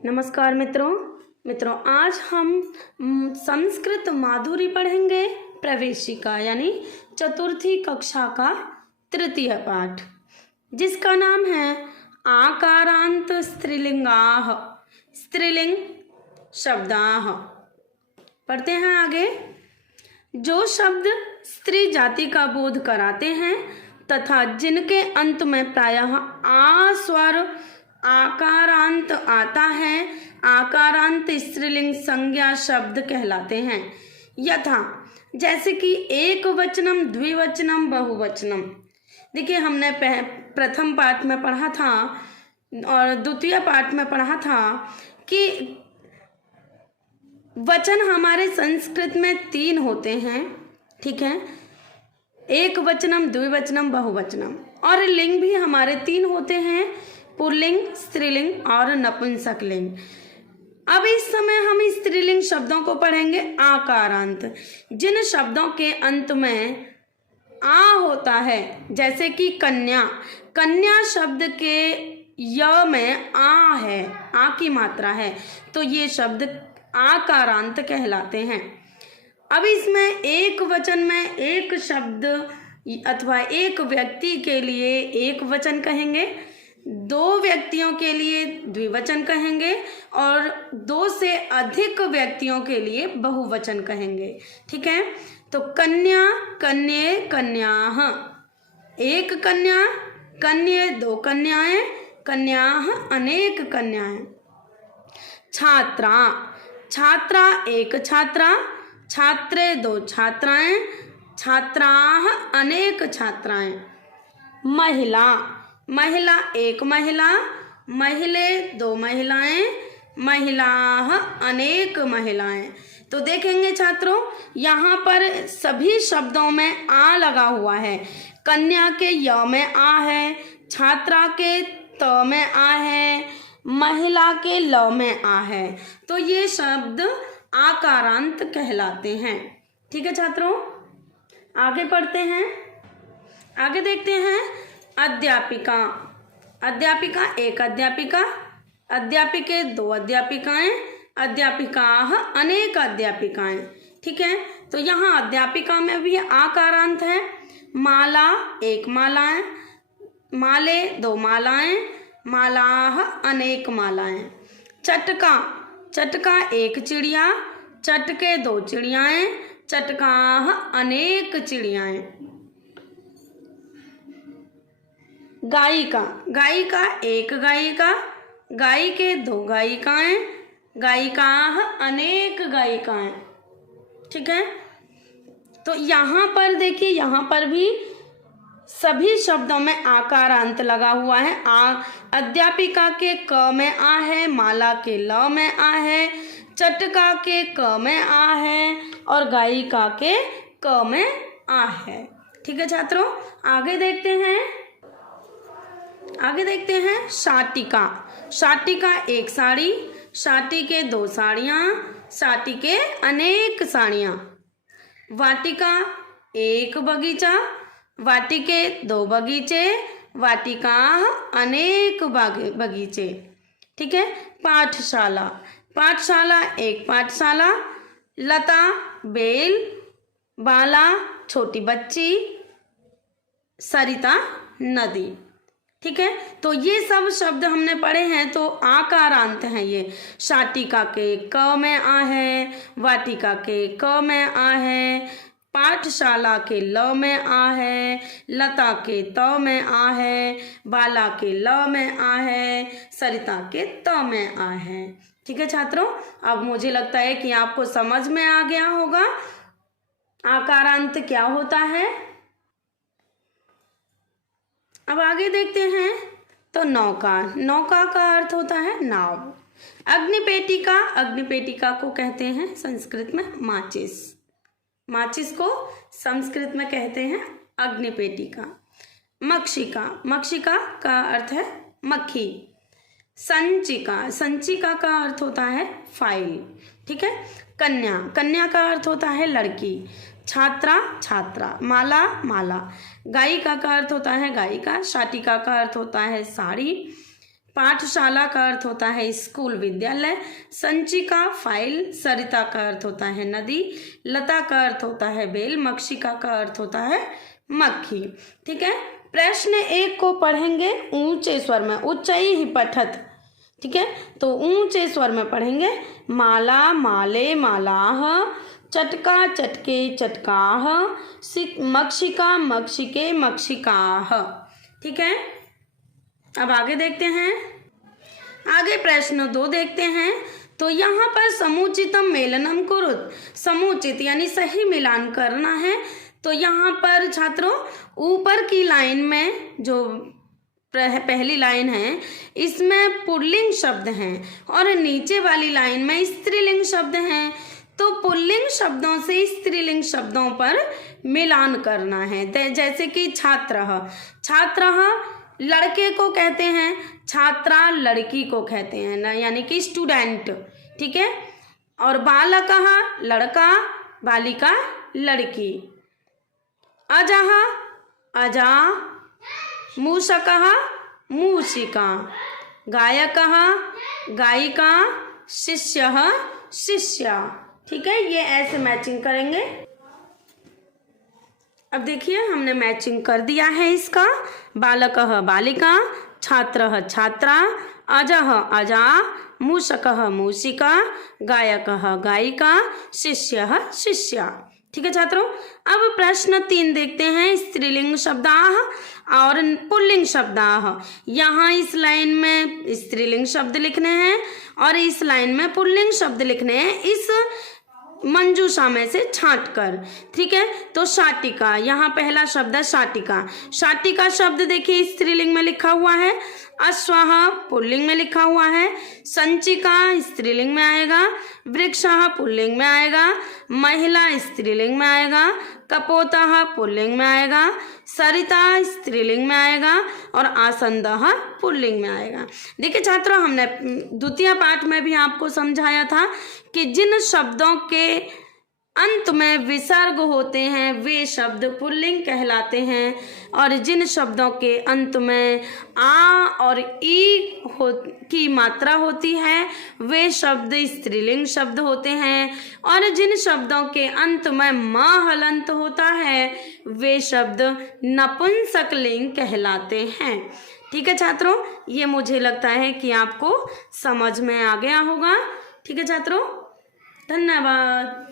नमस्कार मित्रों आज हम संस्कृत माधुरी पढ़ेंगे प्रवेशिका यानी चतुर्थी कक्षा का तृतीय पाठ, जिसका नाम है आकारांत स्त्रीलिंगाः स्त्रीलिंग शब्दाः। पढ़ते हैं आगे। जो शब्द स्त्री जाति का बोध कराते हैं तथा जिनके अंत में प्रायः आ स्वर आकारांत आता है, आकारांत स्त्रीलिंग संज्ञा शब्द कहलाते हैं। यथा जैसे कि एक वचनम, द्विवचनम, बहुवचनम। देखिए, हमने प्रथम पाठ में पढ़ा था और द्वितीय पाठ में पढ़ा था कि वचन हमारे संस्कृत में 3 होते हैं, ठीक है। एक वचनम, द्विवचनम, बहुवचनम। और लिंग भी हमारे 3 होते हैं, पुल्लिंग, स्त्रीलिंग और नपुंसकलिंग। अब इस समय हम स्त्रीलिंग शब्दों को पढ़ेंगे आकारांत। जिन शब्दों के अंत में आ होता है, जैसे कि कन्या, कन्या शब्द के य में आ है, आ की मात्रा है, तो ये शब्द आकारांत कहलाते हैं। अब इसमें एक वचन में एक शब्द अथवा एक व्यक्ति के लिए एक वचन कहेंगे, 2 व्यक्तियों के लिए द्विवचन कहेंगे और 2 से अधिक व्यक्तियों के लिए बहुवचन कहेंगे, ठीक है। तो कन्या, कन्ये, कन्याः। एक कन्या, कन्ये 2 कन्याएं, कन्याः अनेक कन्याएं। छात्रा, छात्रा एक छात्रा, छात्रे 2 छात्राएं, छात्राः अनेक छात्राएं। महिला, महिला एक महिला, महिले 2 महिलाएं, महिलाः अनेक महिलाएं। तो देखेंगे छात्रों, यहाँ पर सभी शब्दों में आ लगा हुआ है। कन्या के य में आ है, छात्रा के त में आ है, महिला के ल में आ है। तो ये शब्द आकारांत कहलाते हैं, ठीक है छात्रों। आगे पढ़ते हैं, आगे देखते हैं। अध्यापिका, अध्यापिका एक अध्यापिका, अध्यापिके 2 अध्यापिकाएं, अध्यापिकाः अनेक अध्यापिकाएं, ठीक है। तो यहाँ अध्यापिका में भी आकारांत है। माला एक मालाएं, माले 2 मालाएं, मालाः अनेक मालाएं। चटका, चटका एक चिड़िया, चटके 2 चिड़ियाएं, चटकाः अनेक चिड़ियाएं। गायिका, गायिका एक गायिका, गायिके 2 गायिकाएं, गायिकाः अनेक गायिकाएं, ठीक है। तो यहाँ पर देखिए, यहाँ पर भी सभी शब्दों में आकारांत लगा हुआ है। अध्यापिका के क में आ है, माला के ल में आ है, चटका के क में आ है और गायिका के क में आ है, ठीक है छात्रों। आगे देखते हैं, आगे देखते हैं। शाटिका, शाटिका एक साड़ी, शाटी के 2 साड़ियाँ, शाटी के अनेक साड़ियाँ। वाटिका एक बगीचा, वाटिके 2 बगीचे, वाटिकाः अनेक बगीचे, ठीक है। पाठशाला, पाठशाला एक पाठशाला, लता बेल, बाला छोटी बच्ची, सरिता नदी, ठीक है। तो ये सब शब्द हमने पढ़े हैं, तो आकारांत हैं ये। शाटिका के क में आ है, वाटिका के क में आ है, पाठशाला के ल में आ है, लता के त में आ है, बाला के ल में आ है, सरिता के त में आ है, ठीक है छात्रों। अब मुझे लगता है कि आपको समझ में आ गया होगा आकारांत क्या होता है। अब आगे देखते हैं। तो नौका, नौका का अर्थ होता है नाव। अग्निपेटिका, अग्निपेटिका को कहते हैं संस्कृत में माचिस, माचिस को संस्कृत में कहते हैं अग्निपेटिका। मक्षिका, मक्षिका का अर्थ है मक्खी। संचिका, संचिका का अर्थ होता है फाइल, ठीक है। कन्या, कन्या का अर्थ होता है लड़की। छात्रा, छात्रा। माला, माला। गायिका का अर्थ होता है गायिका। शाटिका का अर्थ होता है साड़ी। पाठशाला का अर्थ होता है स्कूल विद्यालय, संचिका फाइल, सरिता का अर्थ होता है नदी, लता का अर्थ होता है बेल, मक्षिका का अर्थ होता है मक्खी। ठीक है, प्रश्न 1 को पढ़ेंगे ऊंचे स्वर में, उच्चई ही पठत। ठीक है, तो ऊंचे स्वर में पढ़ेंगे। माला माले मालाह, चटका चटके चटकाह, मक्षिका मक्षिके मक्षिकाह। ठीक है, अब आगे देखते हैं। आगे प्रश्न 2 देखते हैं। तो यहाँ पर समुचितम मेलनम कुरुत, समुचित यानी सही मिलान करना है। तो यहाँ पर छात्रों ऊपर की लाइन में जो पहली लाइन है इसमें पुल्लिंग शब्द हैं और नीचे वाली लाइन में स्त्रीलिंग शब्द हैं। तो पुल्लिंग शब्दों से स्त्रीलिंग शब्दों पर मिलान करना है। जैसे कि छात्रः, छात्रः लड़के को कहते हैं, छात्रा लड़की को कहते हैं ना, यानी कि स्टूडेंट। ठीक है, और बालकः लड़का, बालिका लड़की। अजः अजा, मूषकः मूषिका, गायकः गायिका, शिष्यः शिष्या। ठीक है, ये ऐसे मैचिंग करेंगे। अब देखिए हमने मैचिंग कर दिया है इसका। बालकः बालिका, छात्रः छात्रा, अजः अजा, मूषकः मूषिका, गायकः गायिका, शिष्यः शिष्या। ठीक है छात्रों, अब प्रश्न 3 देखते हैं। स्त्रीलिंग शब्दाः और पुल्लिंग शब्दाः। यहाँ इस लाइन में स्त्रीलिंग शब्द लिखने हैं और इस लाइन में पुल्लिंग शब्द लिखने हैं, इस मंजूषा में से छांट कर। ठीक है, तो शाटिका, यहाँ पहला शब्द है शाटिका। शाटिका शब्द देखिए स्त्रीलिंग में लिखा हुआ है, अश्वः पुल्लिंग में लिखा हुआ है, संचिका स्त्रीलिंग में आएगा, वृक्षः पुल्लिंग में आएगा, महिला स्त्रीलिंग में आएगा, कपोतः पुल्लिंग में आएगा, सरिता स्त्रीलिंग में आएगा और आसंदः पुल्लिंग में आएगा। देखिए छात्रों, हमने द्वितीय पाठ में भी आपको समझाया था कि जिन शब्दों के अंत में विसर्ग होते हैं वे शब्द पुल्लिंग कहलाते हैं और जिन शब्दों के अंत में आ और ई की मात्रा होती है वे शब्द स्त्रीलिंग शब्द होते हैं और जिन शब्दों के अंत में म हलंत होता है वे शब्द नपुंसक लिंग कहलाते हैं। ठीक है छात्रों, ये मुझे लगता है कि आपको समझ में आ गया होगा। ठीक है छात्रों, धन्यवाद।